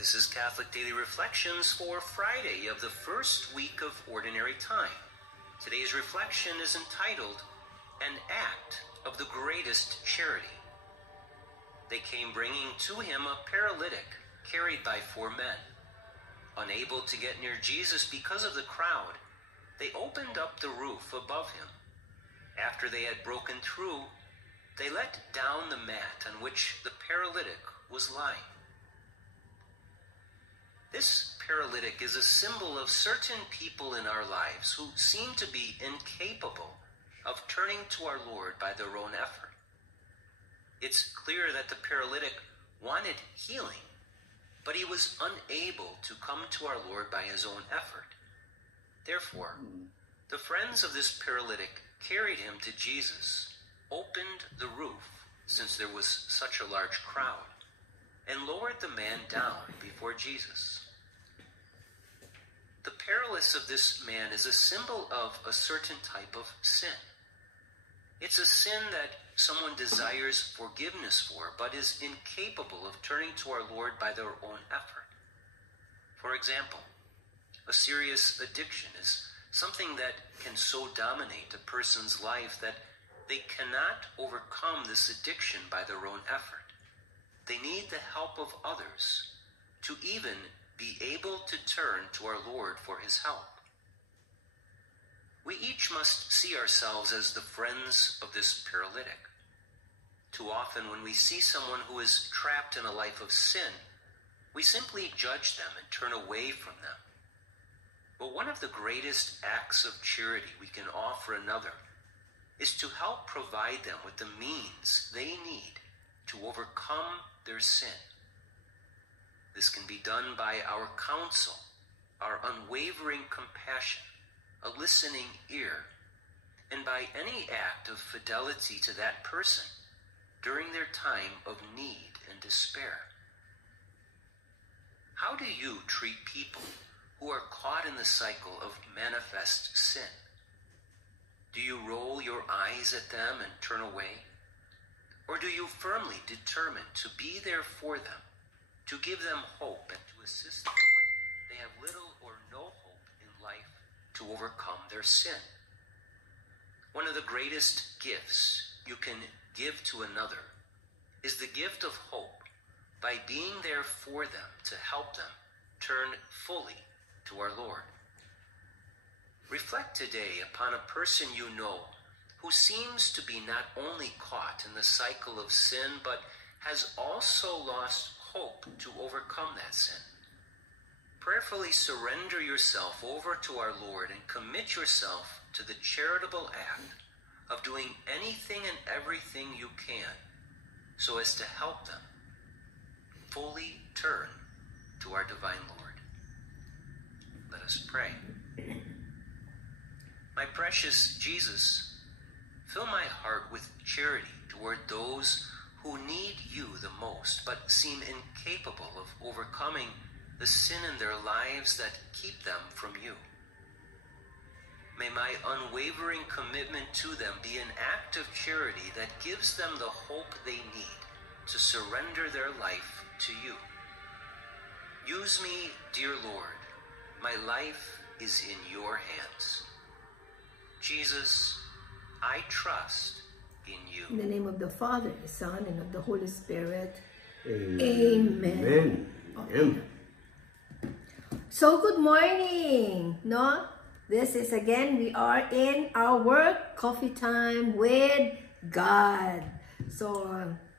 This is Catholic Daily Reflections for Friday of the first week of Ordinary Time. Today's reflection is entitled, An Act of the Greatest Charity. They came bringing to him a paralytic carried by 4 men. Unable to get near Jesus because of the crowd, they opened up the roof above him. After they had broken through, they let down the mat on which the paralytic was lying. This paralytic is a symbol of certain people in our lives who seem to be incapable of turning to our Lord by their own effort. It's clear that the paralytic wanted healing, but he was unable to come to our Lord by his own effort. Therefore, the friends of this paralytic carried him to Jesus, opened the roof, since there was such a large crowd, and lowered the man down before Jesus. The paralysis of this man is a symbol of a certain type of sin. It's a sin that someone desires forgiveness for, but is incapable of turning to our Lord by their own effort. For example, a serious addiction is something that can so dominate a person's life that they cannot overcome this addiction by their own effort. They need the help of others to even be able to turn to our Lord for his help. We each must see ourselves as the friends of this paralytic. Too often when we see someone who is trapped in a life of sin, we simply judge them and turn away from them. But one of the greatest acts of charity we can offer another is to help provide them with the means they need to overcome their sin. This can be done by our counsel, our unwavering compassion, a listening ear, and by any act of fidelity to that person during their time of need and despair. How do you treat people who are caught in the cycle of manifest sin? Do you roll your eyes at them and turn away? Or do you firmly determine to be there for them, to give them hope and to assist them when they have little or no hope in life to overcome their sin? One of the greatest gifts you can give to another is the gift of hope by being there for them to help them turn fully to our Lord. Reflect today upon a person you know who seems to be not only caught in the cycle of sin, but has also lost hope to overcome that sin. Prayerfully surrender yourself over to our Lord and commit yourself to the charitable act of doing anything and everything you can so as to help them fully turn to our divine Lord. Let us pray. My precious Jesus, fill my heart with charity toward those who need you the most, but seem incapable of overcoming the sin in their lives that keep them from you. May my unwavering commitment to them be an act of charity that gives them the hope they need to surrender their life to you. Use me, dear Lord. My life is in your hands. Jesus, I trust in you. In the name of the Father, the Son, and of the Holy Spirit. Amen. Okay. So good morning, no? This is again, we are in our coffee time with God. So,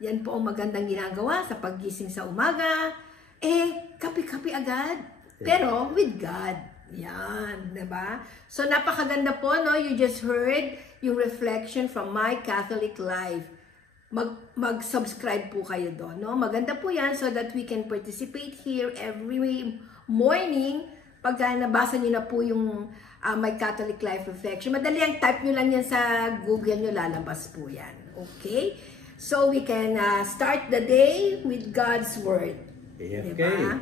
yan po ang magandang ginagawa sa paggising sa umaga. Kape-kape agad. Pero with God. Yan, diba? So, napakaganda po, no? You just heard yung reflection from My Catholic Life. Mag-subscribe po kayo doon, no? Maganda po yan so that we can participate here every morning. Pagka nabasa nyo na po yung My Catholic Life Reflection, madali ang type nyo lang yan sa Google nyo, lalabas po yan. Okay? So, we can start the day with God's Word. Okay. Diba?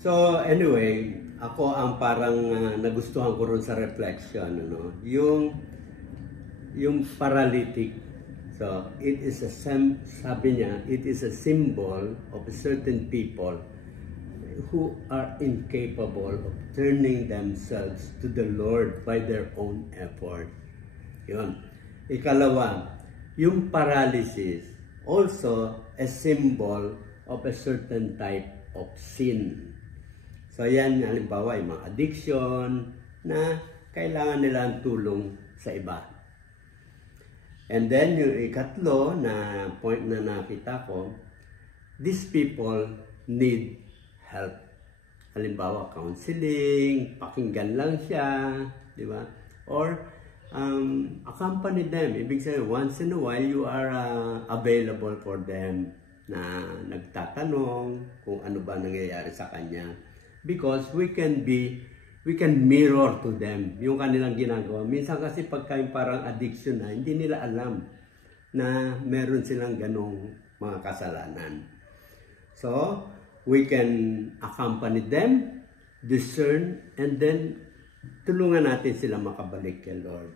So, anyway, ako ang parang nagustuhan ko ron sa reflection, ano? Yung paralytic. So, it is a sabi niya, it is a symbol of certain people who are incapable of turning themselves to the Lord by their own effort. Yun. Ikalawa, yung paralysis, also a symbol of a certain type of sin. So yan, halimbawa, yung mga addiction na kailangan nila ang tulong sa iba. And then, yung ikatlo na point na nakita ko, these people need help. Halimbawa, counseling, pakinggan lang siya, di ba? Or, accompany them. Ibig sabihin, once in a while, you are available for them na nagtatanong kung ano ba nangyayari sa kanya. Because we can mirror to them yung kanilang ginagawa. Minsan kasi pagka yung parang addiction na, hindi nila alam na meron silang ganong mga kasalanan. So, we can accompany them, discern, and then tulungan natin sila makabalik kay Lord.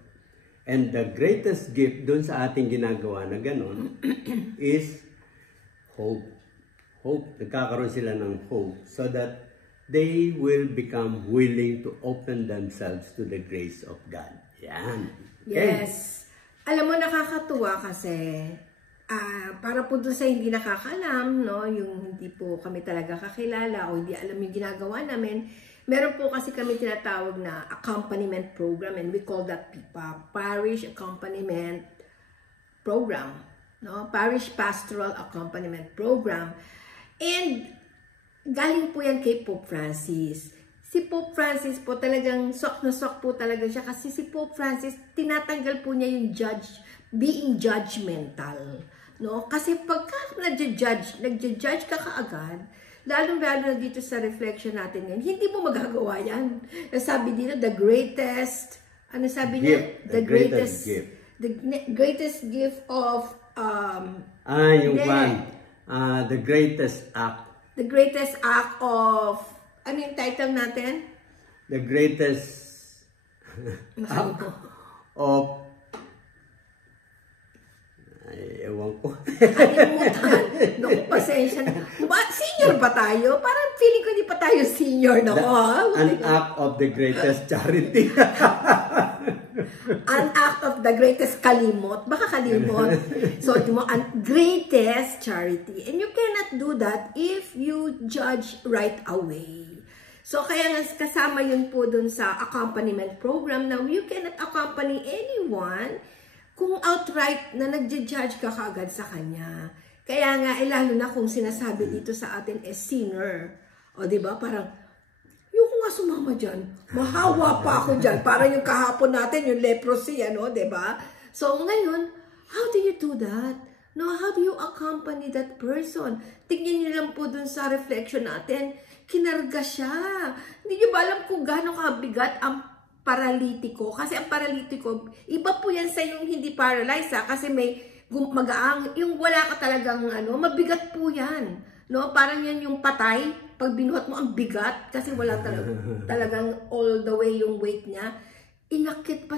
And the greatest gift dun sa ating ginagawa na ganon is hope. Hope. Nagkakaroon sila ng hope so that they will become willing to open themselves to the grace of God. Yan. Okay. Yes. Alam mo, nakakatuwa kasi para po doon sa hindi nakakalam, no, yung hindi po kami talaga kakilala o hindi alam yung ginagawa namin, meron po kasi kami tinatawag na accompaniment program, and we call that Parish Accompaniment Program, no? Parish Pastoral Accompaniment Program. And galing po yan kay Pope Francis. Si Pope Francis po talagang sok na sok po talaga siya kasi si Pope Francis tinatanggal po niya yung being judgmental. No? Kasi pagka nagja-judge ka kaagad, lalong-lalo na dito sa reflection natin ngayon, hindi mo magagawa yan. Sabi dito, the greatest, ano sabi niya? The greatest gift. The greatest gift of, yung one. The greatest act. The greatest act of, ano yung title natin? The greatest act of, ay, ewan ko. Kalimutan. Naku, pasensya na. Senior ba tayo? Parang feeling ko hindi pa tayo senior na. An act of the greatest charity. An act of the greatest kalimot. Baka kalimot. So, an greatest charity. And you cannot do that if you judge right away. So, kaya nga kasama yun po dun sa accompaniment program na you cannot accompany anyone kung outright na nagja-judge ka kaagad sa kanya. Kaya nga, lalo na kung sinasabi dito sa atin sinner. O, diba? Parang, yung nga sumama dyan, mahawa pa ako dyan. Parang yung kahapon natin, yung leprosy, ano, diba? So, ngayon, how do you do that? No, how do you accompany that person? Tingnan niyo lang po dun sa reflection natin, kinarga siya. Hindi niyo ba alam kung gaano kabigat ang paralitiko? Kasi ang paralitiko, iba po yan sa yung hindi paralyzed, kasi may magaang, yung wala ka talagang, mabigat po yan. No? Parang yan yung patay, pag binuhat mo ang bigat, kasi wala talagang all the way yung weight niya. Inakit pa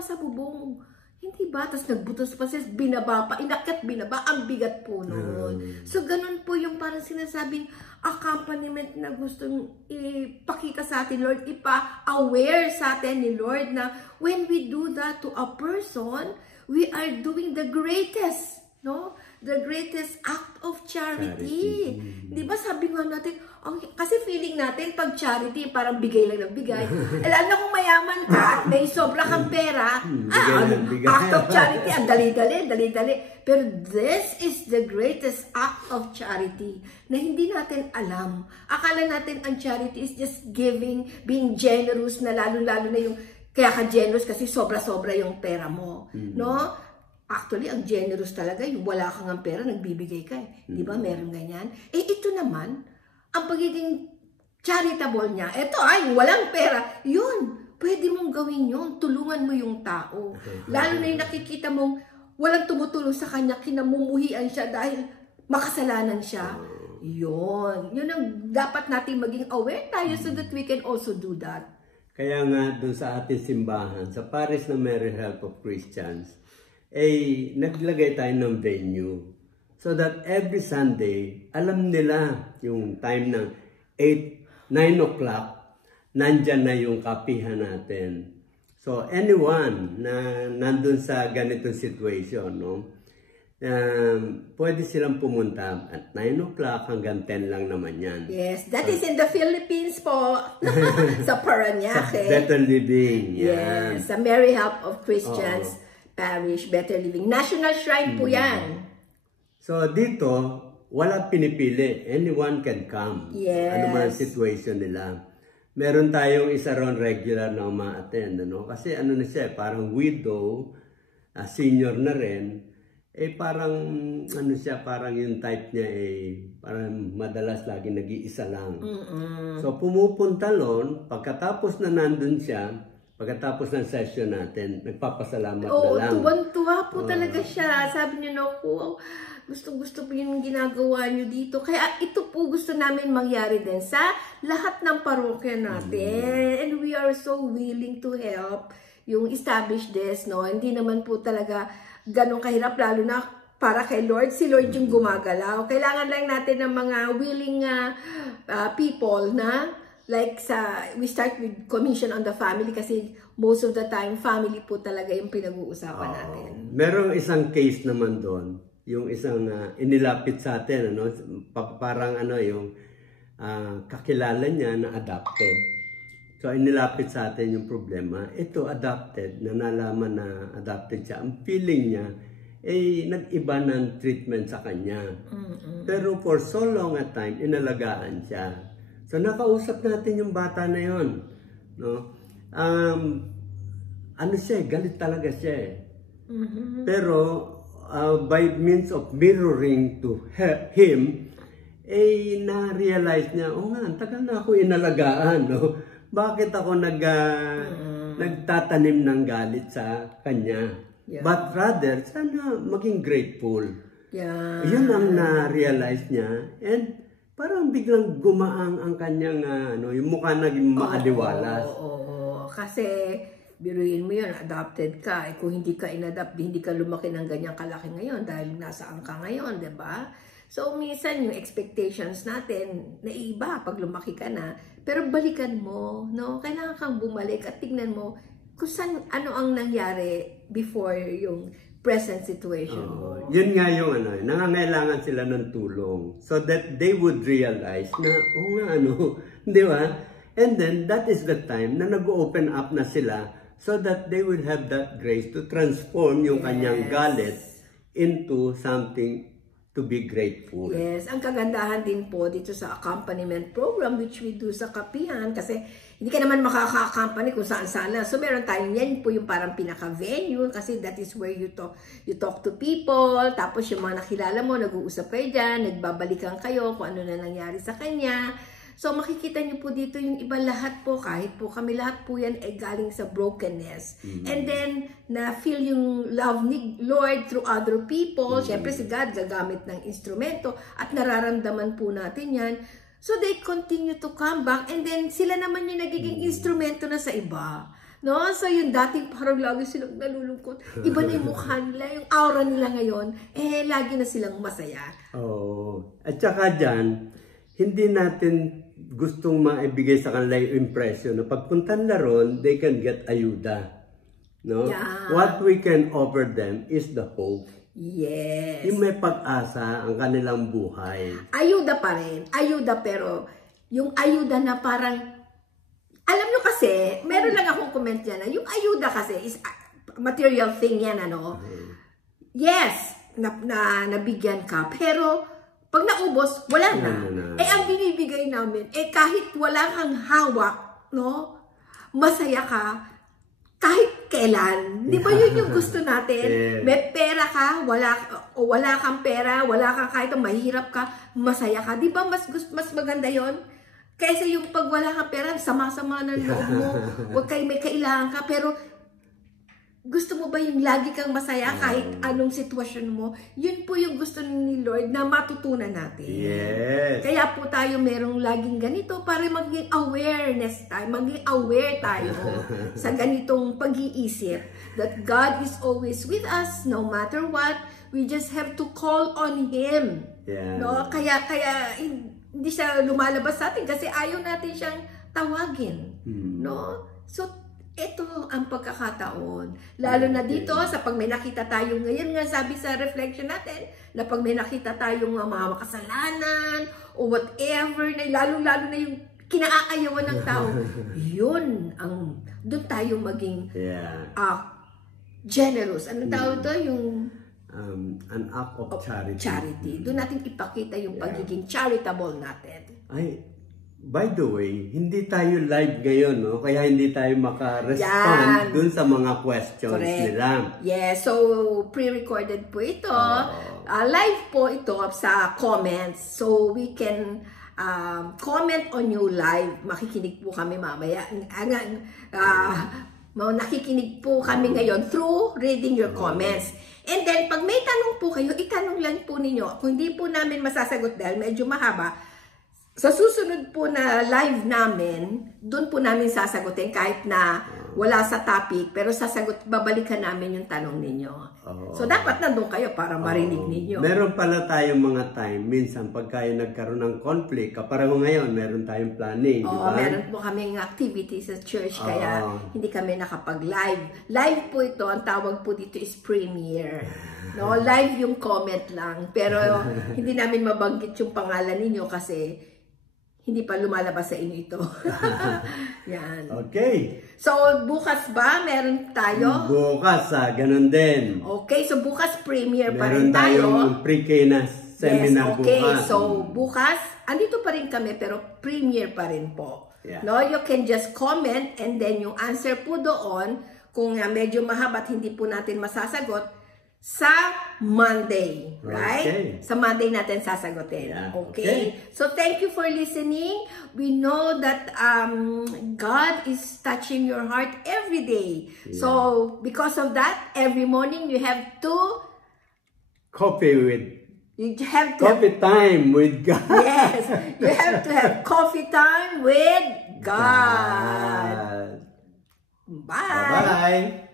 sa bubong. Hindi ba? Tapos nagbutos pa siya, binaba pa, inakit, binaba, ang bigat po noon. So, ganun po yung parang sinasabing accompaniment na gustong ipakita sa atin, Lord, ipa-aware sa atin ni Lord na when we do that to a person, we are doing the greatest, no? The greatest act of charity. Di ba sabi nga natin, kasi feeling natin pag charity, parang bigay lang ng bigay. Alam na kung mayaman ka at may sobra kang pera, act of charity, ang dali-dali. Pero this is the greatest act of charity na hindi natin alam. Akala natin ang charity is just giving, being generous, na lalo-lalo na yung, kaya ka generous kasi sobra-sobra yung pera mo. No? Actually, ang generous talaga, yung wala kang ang pera, nagbibigay ka eh. Di ba? Meron ganyan. Ito naman, ang pagiging charitable niya, walang pera, yun, pwede mong gawin yun, tulungan mo yung tao. Lalo na yung nakikita mong walang tumutulong sa kanya, kinamumuhian siya dahil makasalanan siya. Yun ang dapat natin maging aware tayo so that we can also do that. Kaya nga, dun sa ating simbahan, sa Parish na Merry Help of Christians, naglagay tayo ng venue. So that every Sunday, alam nila yung time ng 8, 9 o'clock, nandyan na yung kapihan natin. So anyone na nandun sa ganitong situation, no? Pwede silang pumunta at 9 o'clock hanggang 10 lang naman yan. Yes, that is in the Philippines po. Sa Parañaque. Sa Better Living. Yan. Yes, sa Mary Help of Christians Parish, Better Living. National Shrine po yan. So dito, wala pinipili. Anyone can come. Yes. Ano man ang situation nila. Meron tayong isa ron regular na uma-attend. Ano? Kasi ano na siya, parang widow, senior na rin. Parang, ano siya, parang yung type niya parang madalas lagi nag-iisa lang. So, pumupunta lon, pagkatapos na nandun siya, pagkatapos ng session natin, nagpapasalamat na lang. Oo, tuwan-tuwa po talaga siya. Sabi niyo, naku, gusto-gusto po yung ginagawa niyo dito. Kaya ito po gusto namin mangyari din sa lahat ng parokya natin. And we are so willing to help yung establish this, no? Hindi naman po talaga ganong kahirap, lalo na para kay Lord. Si Lord yung gumagalaw. Kailangan lang natin ng mga willing people na, like we start with Commission on the Family kasi most of the time, family po talaga yung pinag-uusapan natin. Merong isang case naman doon, yung isang inilapit sa atin, ano, parang ano, yung kakilala niya na adopted. So, inilapit sa atin yung problema. Ito, adopted, na nalaman na adopted siya. Ang feeling niya, nag-iba ng treatment sa kanya. Pero for so long a time, inalagaan siya. So, nakausap natin yung bata na yon, no? Ano siya, galit talaga siya. Pero, by means of mirroring to him, na-realize niya, nga, tagal na ako inalagaan, no? Bakit ako nagtatanim ng galit sa kanya? Yeah. But rather, sana maging grateful. Yeah. Yun ang na-realize niya. And parang biglang gumaang ang kanyang, yung mukha naging maaliwalas. Oo. Kasi, biruin mo yun, adopted ka. Kung hindi ka in-adopt, hindi ka lumaki ng ganyang kalaki ngayon dahil nasaan ka ngayon, diba? So, minsan yung expectations natin, naiiba pag lumaki ka na. Pero balikan mo, no? Kailangan kang bumalik at tignan mo kung ano ang nangyari before yung present situation mo. Yun nga yung nangangailangan sila ng tulong so that they would realize na, di ba? And then, that is the time na nag-open up na sila so that they will have that grace to transform yung kanyang galit into something to be grateful. Yes, ang kagandahan din po dito sa accompaniment program which we do sa kapihan kasi hindi ka naman makaka-accompany kung saan-saan. So meron tayong yan po yung parang pinaka-venue kasi that is where you talk to people, tapos yung mga nakilala mo, nag-uusap kayo dyan, nagbabalikan kayo kung ano na nangyari sa kanya. So makikita niyo po dito yung iba lahat po, kahit po kami lahat po yan ay galing sa brokenness. And then, na-feel yung love ni Lord through other people. Siyempre si God gagamit ng instrumento at nararamdaman po natin yan. So they continue to come back and then sila naman yung nagiging instrumento na sa iba. No? So yung dating parang lagi silang nalulungkot, iba na yung mukha nila, yung aura nila ngayon, lagi na silang masaya. Oo. At saka dyan, hindi natin gustong maibigay sa kanila yung impression na pagpunta na ron, they can get ayuda. No? Yeah. What we can offer them is the hope. Yes. Yung may pag-asa ang kanilang buhay. Ayuda pa rin. Ayuda pero yung ayuda na parang, alam nyo kasi, meron lang akong comment yan na yung ayuda kasi is material thing yan, ano? Yes, nabigyan ka. Pero, pag naubos, wala na. Ang binibigay namin, kahit wala kang hawak, no? Masaya ka, kahit kailan. Di ba yun yung gusto natin? May pera ka, wala kang pera, wala kang kahit mahirap ka, masaya ka. Di ba mas maganda yon? Kaysa yung pag wala kang pera, sama-sama ng loob mo, huwag kayo may kailangan ka, pero Gusto mo ba yung lagi kang masaya kahit anong sitwasyon mo? Yun po yung gusto ni Lord na matutunan natin. Yes. Kaya po tayo merong laging ganito para maging awareness tayo, maging aware tayo sa ganitong pag-iisip that God is always with us no matter what. We just have to call on Him. Yeah. No? Kaya hindi siya lumalabas sa atin kasi ayaw natin siyang tawagin. No? So, ito ang pagkakataon. Lalo na dito, sa pag may nakita tayong, ngayon nga sabi sa reflection natin, na pag may nakita tayong mga makasalanan, o whatever, na lalong-lalo na yung kinaayawan ng tao, yun, doon tayo maging generous. Anong tawag to? Yung an act of charity. Doon natin ipakita yung pagiging charitable natin. By the way, hindi tayo live ngayon, no? Kaya hindi tayo maka-respond dun sa mga questions nila. Yes, so pre-recorded po ito. Live po ito sa comments. So we can comment on you live. Makikinig po kami mamaya. Nakikinig po kami ngayon through reading your comments. And then, pag may tanong po kayo, itanong lang po ninyo. Kung hindi po namin masasagot dahil medyo mahaba, sa susunod po na live namin, doon po namin sasagutin kahit na wala sa topic, pero babalikan namin yung tanong ninyo. So dapat nandun kayo para marinig ninyo. Meron pala tayong mga time, minsan pagka nagkaroon ng conflict, kapareho ngayon, meron tayong planning, di ba? Meron po kaming activities sa church, kaya hindi kami nakapag-live. Live po ito, ang tawag po dito is premiere. No, live yung comment lang, pero hindi namin mabanggit yung pangalan ninyo kasi hindi pa lumalabas sa inyo ito. Yan. Okay. So, bukas ba? Meron tayo? Bukas, ganun din. Okay, so bukas premiere pa rin tayo. Meron tayong pre-K na seminar bukas. Okay, so bukas, andito pa rin kami pero premiere pa rin po. No, you can just comment and then yung answer po doon, kung medyo mahaba at hindi po natin masasagot, sa Monday, right? Okay. Sa Monday natin sasagutin. Okay? So, thank you for listening. We know that God is touching your heart every day. So, because of that, every morning you have to coffee time with God. Yes, you have to have coffee time with God. Bye. Bye-bye.